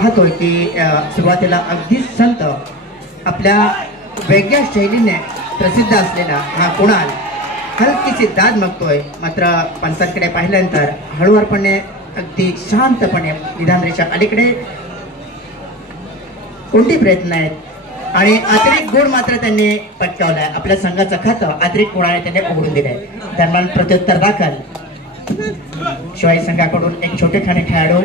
पाहतोय की सुरुवातीला अगदीच संत आपल्या वेगळ्या शैलीने प्रसिद्ध असलेला हा कुणाल हलकीची दाद मागतोय, मात्र पंचांकडे पाहिल्यानंतर हळूवारपणे अगदी शांतपणे निदान रेषा अलीकडे कोणते प्रयत्न आहेत आणि अतिरिक्त गुण मात्र त्यांनी पटकावलाय. आपल्या संघाचं खातं अतिरिक्त गुणाने त्यांनी उघडून दिलंय. दरम्यान प्रत्युत्तर दाखल शिवाजी संघाकडून एक छोटेखाने खेळाडू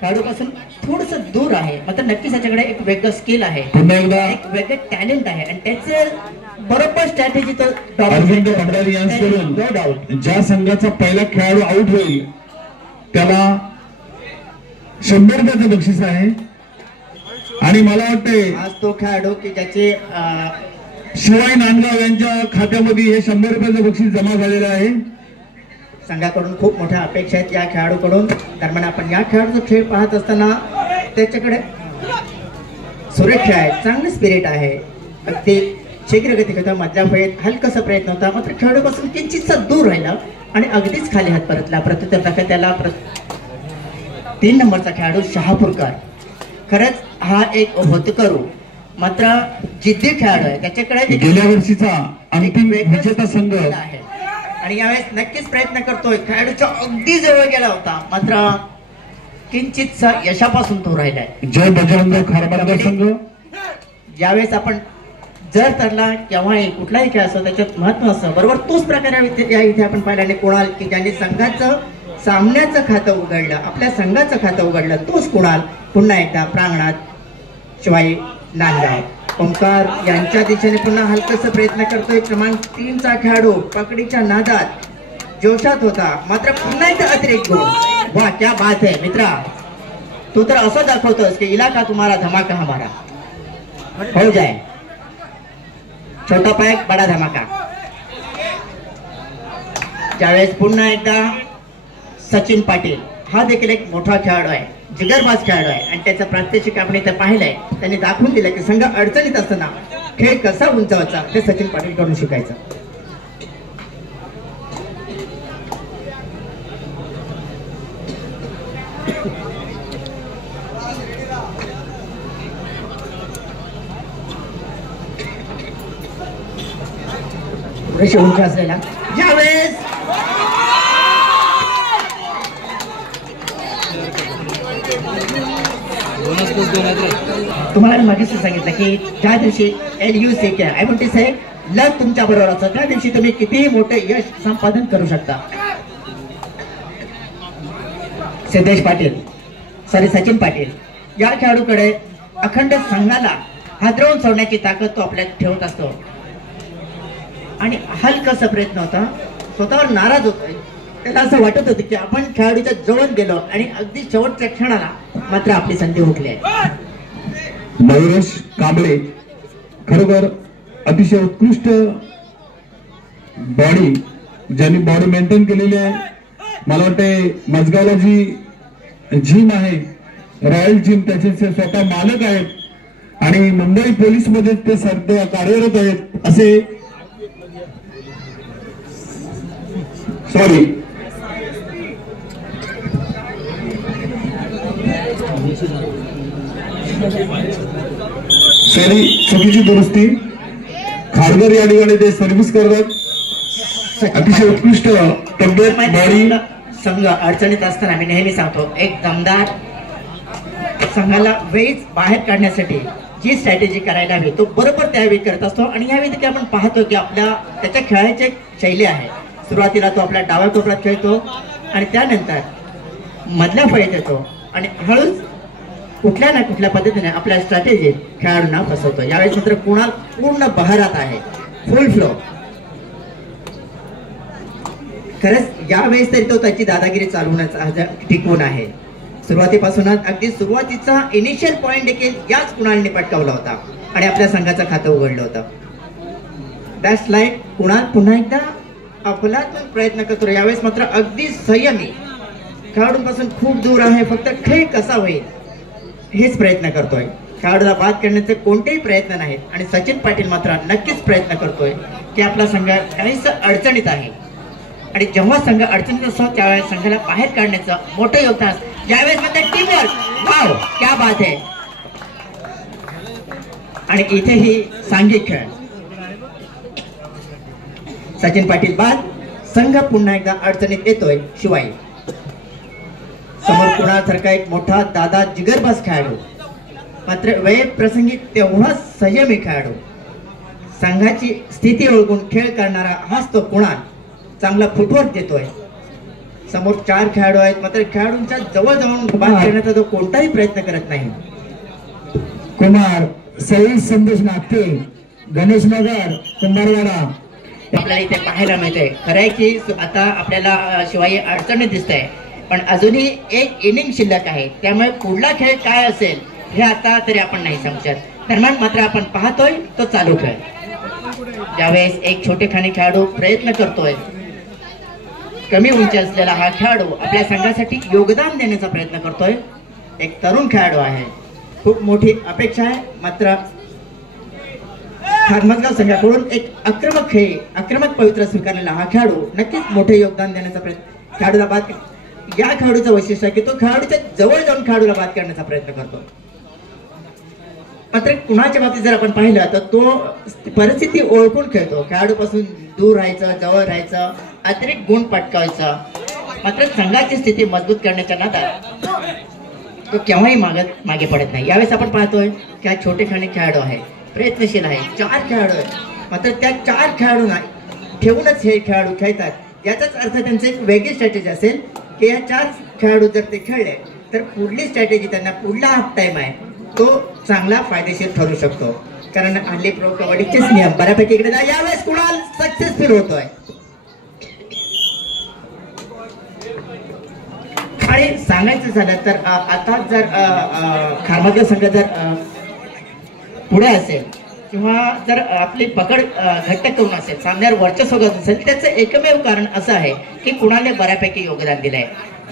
खेळाडूपासून थोडस दूर आहे, मात्र नक्कीच त्याच्याकडे एक वेगळं स्किल आहे, एक वेगळं टॅलेंट आहे आणि त्याचे बरोबर स्ट्रॅटेजी तर अरविंद भंडारी यांच्याकडून ज्या संघाचा पहिला खेळाडू आउट होईल त्याला 100 रुपयाचं बक्षीस आहे. आणि मला वाटते आज तो खेळाडू की ज्याचे शिवाय नांदगाव यांच्या खात्यामध्ये हे 100 रुपयाचं बक्षीस जमा झालेलं आहे. संघाकडून खूप मोठ्या अपेक्षा आहेत या खेळाडूकडून. दरम्यान आपण या खेळाडूचा खेळ पाहत असताना त्याच्याकडे सुरेख खेळ आहे, चांगलं स्पिरिट आहे, अगदी शीघ्र गती होता, मधल्या फळीत हलकासा प्रयत्न होता, मात्र खेळाडूपासून किंचितसा दूर राहिला आणि अगदीच खाली हात परतला. प्रत्युत्तर दाखल त्याला 3 नंबरचा खेळाडू शहापूरकर. खरंच हा एक होतकरू मात्र जिद्दी खेळाडू आहे, त्याच्याकडे गेल्या वर्षीचा अंतिम विजेता संघ आहे आणि यावेळेस नक्कीच प्रयत्न करतोय. खेळाडूच्या अगदी जवळ गेला होता, मात्र किंचितसा यशापासून तो राहिलाय. जय बजरंग खारबांदर संघ. यावेळेस आपण जर ठरला केव्हाही कुठलाही खेळ असो त्याच्यात महत्व असं बरोबर तोच प्रकार इथे आपण पाहिला. आणि कुणाल की ज्यांनी संघाचं सामन्याचं खातं उघडलं, आपल्या संघाचं खातं उघडलं, तोच कुणाल पुन्हा एकदा प्रांगणात शिवाजी नांदगाव. ओंकार यांच्या दिशेने पुन्हा हलकासा प्रयत्न करतोय. क्रमांक 3 चा खेळाडू पकडीच्या नादात जोशात होता, मात्र पुन्हा एकदा अतिरिक्त गुण. वाह क्या बात है मित्रा, तू तर असं दाखवतोस की इलाका तुम्हारा धमाका हमारा हो जाए, छोटा पैक बडा धमाका. ज्यावेळेस पुन्हा एकदा सचिन पाटील हा देखील एक मोठा खेळाडू आहे, जिगरबाज खेळाडू आहे आणि त्याचं प्रात्यक्षिक आपण इथे पाहिलंय. त्यांनी दाखवून दिलं की संघ अडचणीत असताना खेळ कसा उंचावायचा ते सचिन पाटील कडून शिकायचं. पुरेशी उंची असलेला ज्यावेळेस तुम्हाला मी मागेच सांगितलं की ज्या दिवशी LUCK आय वॉन्ट टू से लक तुमच्या बरोबर असतं त्या दिवशी तुम्ही कितीही मोठे यश संपादन करू शकता. सिद्धेश पाटील सचिन पाटील या खेळाडूकडे अखंड संघाला हादरवून सोडण्याची ताकद तो आपल्यात ठेवत असतो आणि हलकासा प्रयत्न होता, स्वतःवर नाराज होतोय. त्याला असं वाटत होतं की आपण खेळाडूच्या जवळ गेलो आणि अगदी शेवटच्या क्षणाला मात्र आपली संधी हुकली आहे. मयुरेश कांबळे खरोखर अतिशय उत्कृष्ट बॉडी ज्यांनी बॉडी मेंटेन केलेली आहे. मला वाटते मजगावला जी जिम आहे रॉयल जिम त्याचे स्वतः मालक आहेत आणि मुंबई पोलीस मध्ये ते सध्या कार्यरत आहेत. असे सॉरी चुकीची दुरुस्ती खारघर या ठिकाणी ते सर्व्हिस करतात. अतिशय उत्कृष्ट तब्येत बॉडी. संघ अडचणीत असताना मी नेहमी सांगतो एक दमदार संघाला वेळीच बाहेर काढण्यासाठी जी स्ट्रॅटेजी करायला हवी तो बरोबर त्यावेळी करत असतो. आणि यावेळी देखील आपण पाहतो की आपल्या त्याच्या खेळाची एक शैली आहे. सुरुवातीला तो आपल्या डाव्या कोपऱ्यात खेळतो आणि त्यानंतर मधल्या फळीत येतो आणि हळूच कुठल्या ना कुठल्या पद्धतीने आपल्या स्ट्रॅटेजीत खेळाडूंना फसवतो. यावेळेस मात्र कुणाल पूर्ण बहारात आहे, फुल फ्लो. खरंच यावेळेस तरी तो त्याची दादागिरी चालवण्याचा टिकवून आहे. सुरुवातीपासूनच अगदी सुरुवातीचा इनिशियल पॉइंट देखील याच कुणालने पटकावला होता आणि आपल्या संघाचं खातं उघडलं होतं. दॅट्स लाईक कुणाल पुन्हा एकदा आपल्यातून प्रयत्न करतो. यावेळेस मात्र अगदी संयमी, खेळाडूंपासून खूप दूर आहे, फक्त खेळ कसा होईल हेच प्रयत्न करतोय. खेळाडूला बाद करण्याचे कोणतेही प्रयत्न नाहीत आणि सचिन पाटील मात्र नक्कीच प्रयत्न करतोय की आपला संघ काहीच अडचणीत आहे आणि जेव्हा संघ अडचणीत असतो त्यावेळेस संघाला बाहेर काढण्याचं मोठं योगदान. यावेळेस मात्र टीमवर्क बात है. आणि इथेही सांघिक खेळ. सचिन पाटील बाद. संघ पुन्हा एकदा अडचणीत येतोय. शिवाई समोर कुणासारखा एक मोठा दादा जिगरबाज खेळाडू, मात्र वेळ प्रसंगी तेवढा संयमी खेळाडू. संघाची स्थिती ओळखून खेळ करणारा हाच तो कुणाल. चांगला फुटवर्क देतोय. समोर 4 खेळाडू आहेत, मात्र खेळाडूंच्या जवळ जाऊन बाद करण्याचा तो कोणताही प्रयत्न करत नाही. कुमार सई संदेश नागते, गणेश नगर, कुंभारवाडा. आपल्याला इथे पाहायला मिळतंय. खरं आहे की आता आपल्याला शिवाई अडचणीत दिसतंय, पण अजूनही एक इनिंग शिल्लक आहे. त्यामुळे पुढला खेळ काय असेल हे आता तरी आपण नाही सांगू शकत. दरम्यान मात्र आपण पाहतोय तो चालू खेळ. ज्यावेळेस एक छोटेखानी खेळाडू प्रयत्न करतोय, कमी उंची असलेला हा खेळाडू आपल्या संघासाठी योगदान देण्याचा प्रयत्न करतोय. एक तरुण खेळाडू आहे, खूप मोठी अपेक्षा आहे. मात्र खारमतगाव संघाकडून एक आक्रमक पवित्र स्वीकारलेला हा खेळाडू नक्कीच मोठे योगदान देण्याचा प्रयत्न. खेळाडूला बाद. या खेळाडूचं वैशिष्ट्य आहे की तो खेळाडूच्या जवळ जाऊन खेळाडूला बाद करण्याचा प्रयत्न करतो. मात्र कुणाच्या बाबतीत जर आपण पाहिलं तर तो परिस्थिती ओळखून खेळतो. खेळाडूपासून दूर राहायचं, जवळ राहायचं, अतिरिक्त गुण पटकावायचा. मात्र संघाची स्थिती मजबूत करण्याच्या नादात तो केव्हाही मागे पडत नाही. यावेळेस आपण पाहतोय की हा छोटेखानी खेळाडू आहे, प्रयत्नशील आहे. 4 खेळाडू आहेत, मात्र त्या 4 खेळाडूंना ठेवूनच हे खेळाडू खेळतात. याचाच अर्थ त्यांचं एक वेगळी स्ट्रॅटेजी असेल की या 4 खेळाडू जर ते खेळले तर पुढली स्ट्रॅटेजी त्यांना पुढला हाफ टाइम आहे तो चांगला फायदेशीर ठरू शकतो. कारण हल्ली प्रो कबड्डीचेच नियम बऱ्यापैकी इकडे यावेळेस कुणाल सक्सेसफुल होतोय. आणि सांगायचं झालं तर आता जर खारमतगाव संघ जर पुढे असेल किंवा जर आपली पकड घट्ट करून असेल, सामन्यावर वर्चस्व करत असेल, त्याचं एकमेव कारण असं आहे की कुणालने बऱ्यापैकी योगदान दिलंय.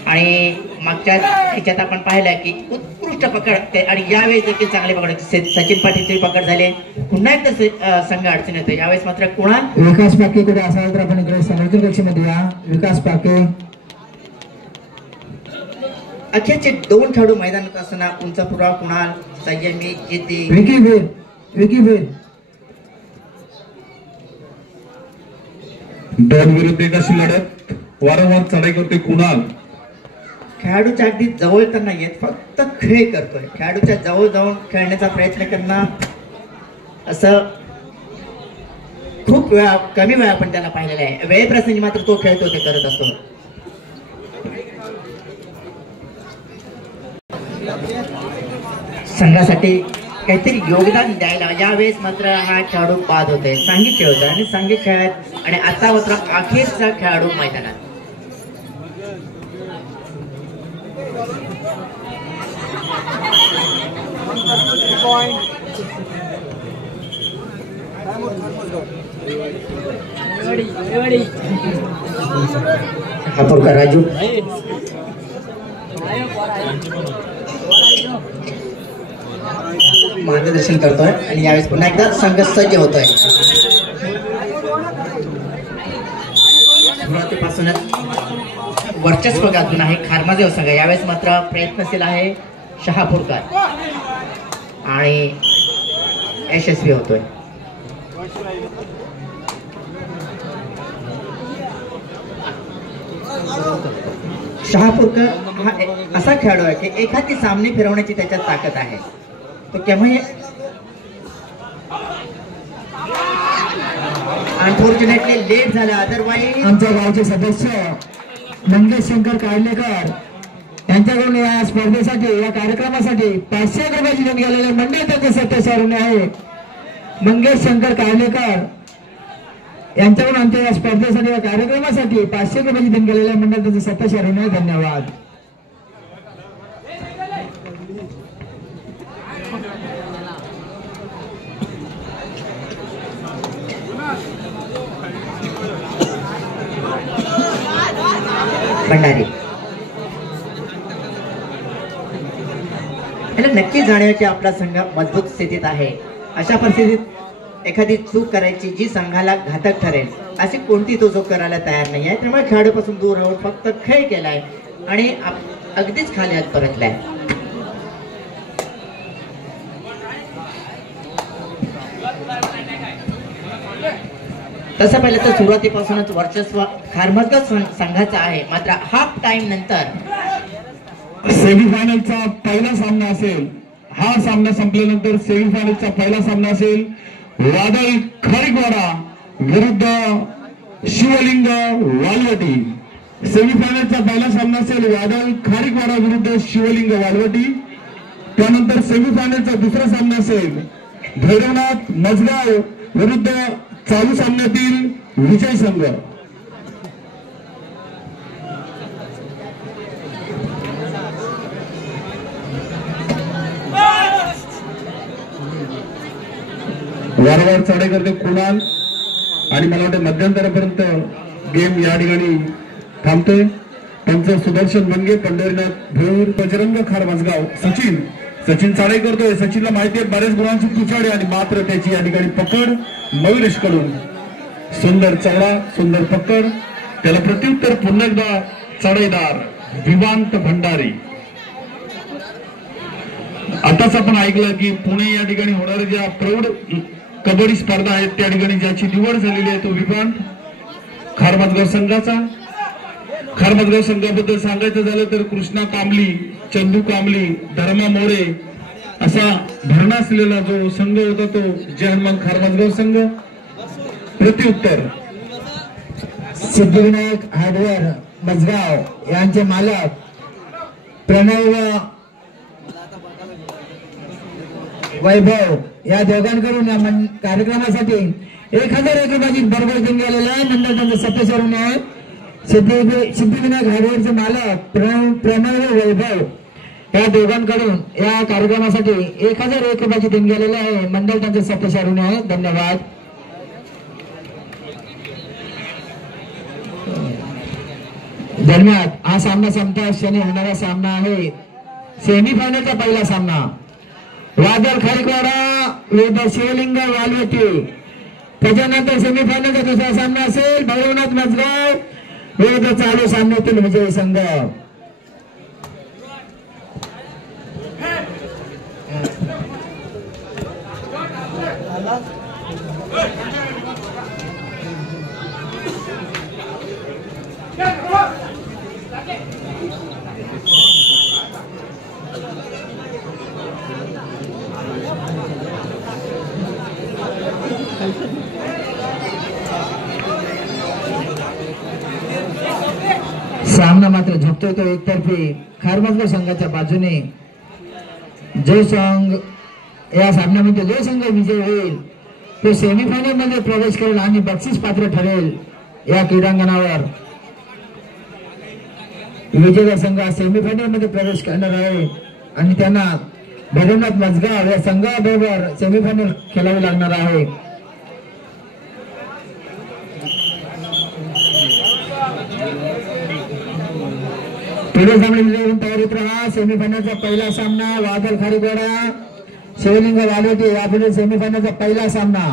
आणि मागच्या ह्याच्यात आपण पाहिलंय की उत्कृष्ट पकड आणि यावेळेस देखील चांगले पकड. सचिन पाटीलची पकड झाले. पुन्हा एकदा संघ अडचण येतो. यावेळेस मात्र कुणाल. विकास पाके कुठे असाल तर आपण इकडे समर्थन कक्षामध्ये या. विकास पाके. अखेरचे 2 खेळाडू मैदानात असताना उंचपुरा कुणाल संयमी जिद्दी. विकी वीर 2 विरुद्ध 1 अशी लढत. वारंवार चढाई करते कुणाल. खेळाडूच्या अगदी जवळ तर नाही येत, फक्त खेळ करतोय. खेळाडूच्या जवळ जाऊन खेळण्याचा प्रयत्न करणं असं खूप वेळा कमी वेळा आपण त्याला पाहिलेलं आहे. वेळेप्रसंगी मात्र तो खेळतो, ते करत असतो. संघासाठी काहीतरी योगदान द्यायला यावेळेस मात्र हा खेळाडू बाद होतोय. सांघिक खेळ होता आणि सांघिक खेळात आणि आता मात्र अखेरचा खेळाडू मैदानात. हापूरकर राजू मार्गदर्शन करतोय आणि यावेळेस पुन्हा एकदा संघ सज्ज होतोय. सुरुवातीपासूनच वर्चस्व गाजून आहे खारमतगाव संघ. यावेळेस मात्र प्रयत्नशील आहे शहापूरकर आणि यशस्वी होतोय. शहापूरकर हा असा खेळाडू आहे की एखादी सामने फिरवण्याची त्याच्यात ताकद आहे. तो केव्हाही अनफॉर्च्युनेटली लेट झाला. अदरवाईज आमच्या गावचे सदस्य मंगेश शंकर काळलेकर यांच्याकडून या स्पर्धेसाठी, या कार्यक्रमासाठी 500 रुपयाची देणगी गेलेले मंडळ त्यांचे सत्तेचारून आहे. मंगेश शंकर काळलेकर यांच्याकडून आमच्या या स्पर्धेसाठी, या कार्यक्रमासाठी 500 रुपयाची देणगी गेलेले मंडळ त्यांचे सत्तेचारून आहे. धन्यवाद. भंडारी याला नक्की जाणीव की आपला संघ मजबूत स्थितीत आहे. अशा परिस्थितीत एखादी चूक करायची जी संघाला घातक ठरेल अशी कोणती तो चूक करायला तयार नाही आहे. त्यामुळे खेळाडूपासून दूर राहून फक्त खेळ केलाय आणि अगदीच खाली हात परतलाय. तसं पाहिलं तर सुरुवातीपासूनच वर्चस्व खारमजगाव संघाचं आहे, मात्र हाफ टाइम नंतर सेमीफायनलचा पहिला सामना असेल. हा सामना संपल्यानंतर सेमीफायनलचा पहिला सामना असेल वादळ खारीकवाडा विरुद्ध शिवलिंग वालवटी. सेमीफायनलचा पहिला सामना असेल वादळ खारीकवाडा विरुद्ध शिवलिंग वालवटी. त्यानंतर सेमीफायनलचा दुसरा सामना असेल भैरवनाथ मजगाव विरुद्ध चालू सामन्यातील विजय संघ. वारंवार चढाई करते कुणाल आणि मला वाटतं मध्यंतरापर्यंत गेम या ठिकाणी थांबतोय. त्यांचं सुदर्शन मनगे, पंढरीनाथ भोर, बजरंग खारमजगाव. सचिन चढाई करतोय. सचिनला माहिती आहे बरेच गुणांची तुचाडी आणि मात्र त्याची या ठिकाणी पकड मयुरेश कडून. सुंदर चढा, सुंदर पकड. त्याला प्रत्युत्तर पुन्हा एकदा चढाईदार विवांत भंडारी. आताच आपण ऐकलं की पुणे या ठिकाणी होणाऱ्या ज्या प्रौढ कबड्डी स्पर्धा आहेत त्या ठिकाणी ज्याची निवड झालेली आहे तो विभाग खारमजगाव संघाचा. खारमजगाव संघाबद्दल सांगायचं झालं तर कृष्णा कांबली, चंदू कांबली, धर्मा मोरे असा भरणा असलेला जो संघ होता तो जय हनुमान खारमजगाव संघ. प्रत्युत्तर सिद्धिविनायक हार्डवेअर मजगाव यांचे मालक प्रणव वैभव या दोघांकडून या कार्यक्रमासाठी 1001 रुपयाची बरोबर घेऊन गेलेला आहे. मंडळ त्यांचं सत्तेसरून आहे. सिद्धिविनायक हार्डवेअरचे मालक प्रणव वैभव या दोघांकडून या कार्यक्रमासाठी 1001 रुपयाची देणगी गेलेली आहे. मंडळ त्यांचे सत्तेसरून आहे. धन्यवाद. धन्यवाद. हा सामना संपता क्षणी होणारा सामना आहे सेमीफायनलचा पहिला सामना वादळ खारीकवाडा विरुद्ध शिवलिंग वालवटी. त्याच्यानंतर सेमीफायनलचा दुसरा सामना असेल भैरवनाथ मजगाव विरुद्ध चालू सामन्यातील विजयी संघ. सामना मात्र झुकतोय तो एकतर्फी खारमजगाव संघाच्या बाजूने. जो संघ या सामन्यामध्ये जो संघ विजय होईल तो सेमीफायनल मध्ये प्रवेश करेल आणि बक्षीस पात्र ठरेल. या क्रीडांगणावर विजेता संघ सेमीफायनल मध्ये प्रवेश करणार आहे आणि त्यांना भैरवनाथ मजगाव या संघाबरोबर सेमीफायनल खेळावे लागणार आहे. पुढे सामने तयारीत राहा. सेमीफायनलचा पहिला सामना वादळ खारीकवाडा शिवलिंग वालवटी यापुढे सेमीफायनलचा पहिला सामना.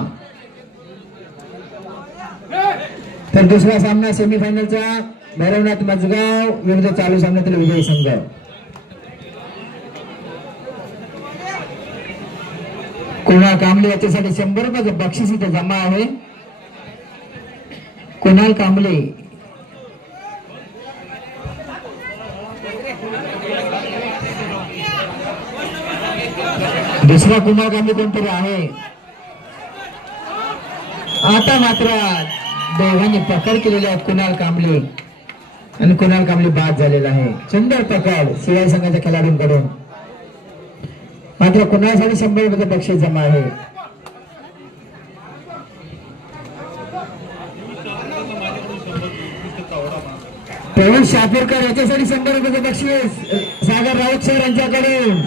तर दुसरा सामना सेमीफायनलचा भैरवनाथ मजगाव विरुद्ध चालू सामन्यातील विजयी संघ. कुणाल कांबळे याच्यासाठी 100 रुपयाचं बक्षीस इथे जमा आहे. कुणाल कांबळे दुसरा कुणाल कांबळे कोणतरी आहे. आता मात्र दोघांनी पकड केलेली आहे कुणाल कांबळे आणि कुणाल कांबळे बाद झालेला आहे. सुंदर पकड शिवाय संघाच्या खेळाडूंकडून. मात्र कुणालसाठी 100 रुपयाचं बक्षीस जमा आहे. प्रवीण शापूरकर याच्यासाठी 100 रुपयाचं बक्षीस सागर राऊत सर यांच्याकडून.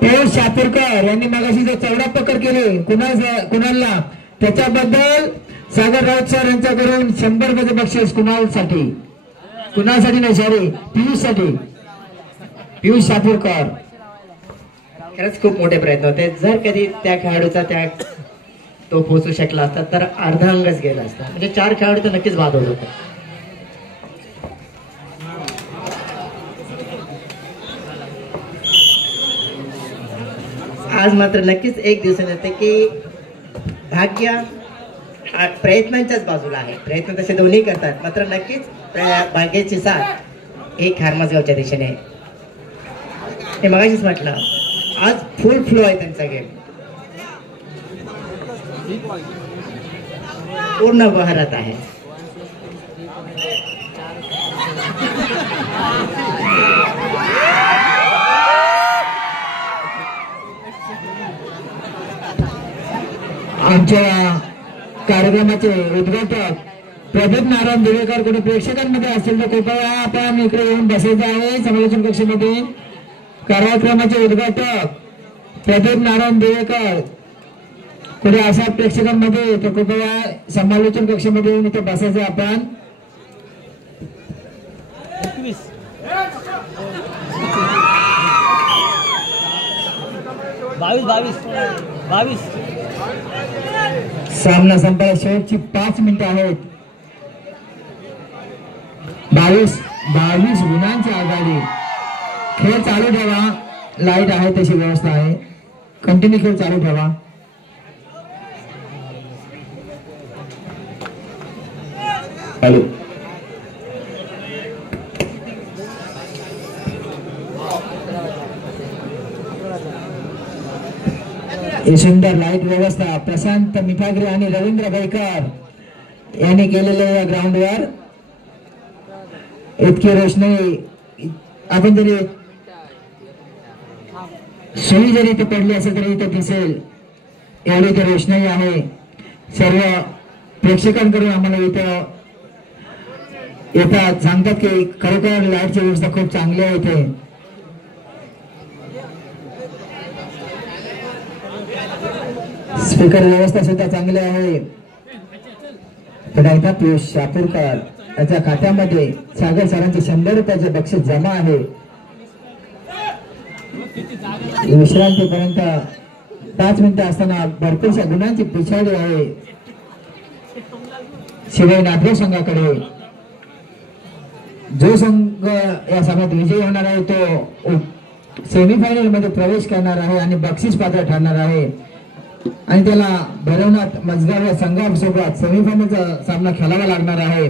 प्रवीण शापूरकर यांनी मागाशी जो चौडा पकड केली कुणालला त्याच्याबद्दल सागर राऊत सर यांच्याकडून 100 रुपयाचं बक्षीस कुणालसाठी नाही सॉरी पियुष शापूरकर. खरंच खूप मोठे प्रयत्न होते. जर कधी त्या खेळाडूचा तो पोहोचू शकला असता तर अर्धा अंगच गेला असता. म्हणजे 4 खेळाडू तर नक्कीच बाद होत होते. आज मात्र नक्कीच एक दिवस येते की भाग्य प्रयत्नांच्याच बाजूला आहे. प्रयत्न तसे दोन्ही करतात, मात्र नक्कीच भाग्याची साथ एक खारमाजगावच्या दिशेने आहे. हे मगाशीच म्हटलं, आज फुल फ्लो आहे त्यांचा गेम, पूर्ण बहरत आहे. आमच्या कार्यक्रमाचे उद्घाटक प्रदीप नारायण देवेकर कोणी प्रेक्षकांमध्ये असतील तर कृपया आपण इकडे येऊन बसायचं आहे समालोचन कक्षामध्ये. कार्यक्रमाचे उद्घाटक प्रदीप नारायण देवेकर कोणी असा प्रेक्षकांमध्ये तर कृपया समालोचन कक्षामध्ये येऊन इथे बसायचं आपण. बावीस सामना संपायला शेवटची 5 मिनिटं आहेत. 22 गुणांची आघाडी. खेळ चालू ठेवा, लाईट आहे तशी व्यवस्था आहे, कंटिन्यू खेळ चालू ठेवा. हॅलो, ही सुंदर लाईट व्यवस्था प्रशांत मिठागरे आणि रवींद्र गायकर यांनी केलेल्या या ग्राउंडवर इतकी रोषणाई, आपण जरी सुई जरी इथे पडली असेल तरी इथे दिसेल एवढी इथे रोषणाई आहे. सर्व प्रेक्षकांकडून आम्हाला इथं येतात सांगतात की खरोखर लाईटची व्यवस्था खूप चांगली आहे इथे. स्पीकर व्यवस्था सुद्धा चांगली आहे. एकदा पियुष शापूरकर याच्या खात्यामध्ये सागर सरांचे 100 रुपयाचे बक्षीस जमा आहे. विश्रांतीपर्यंत 5 मिनिटं असताना भरपूरशा गुणांची पिछाडी आहे शिवाय नागपूर संघाकडे. जो संघ या सामन्यात विजयी होणार आहे तो सेमीफायनल मध्ये प्रवेश करणार आहे आणि बक्षीस पात्र ठरणार आहे आणि त्याला भैरवनाथ मजगाव या संघासोबत सेमीफायनलचा सामना खेळावा लागणार आहे.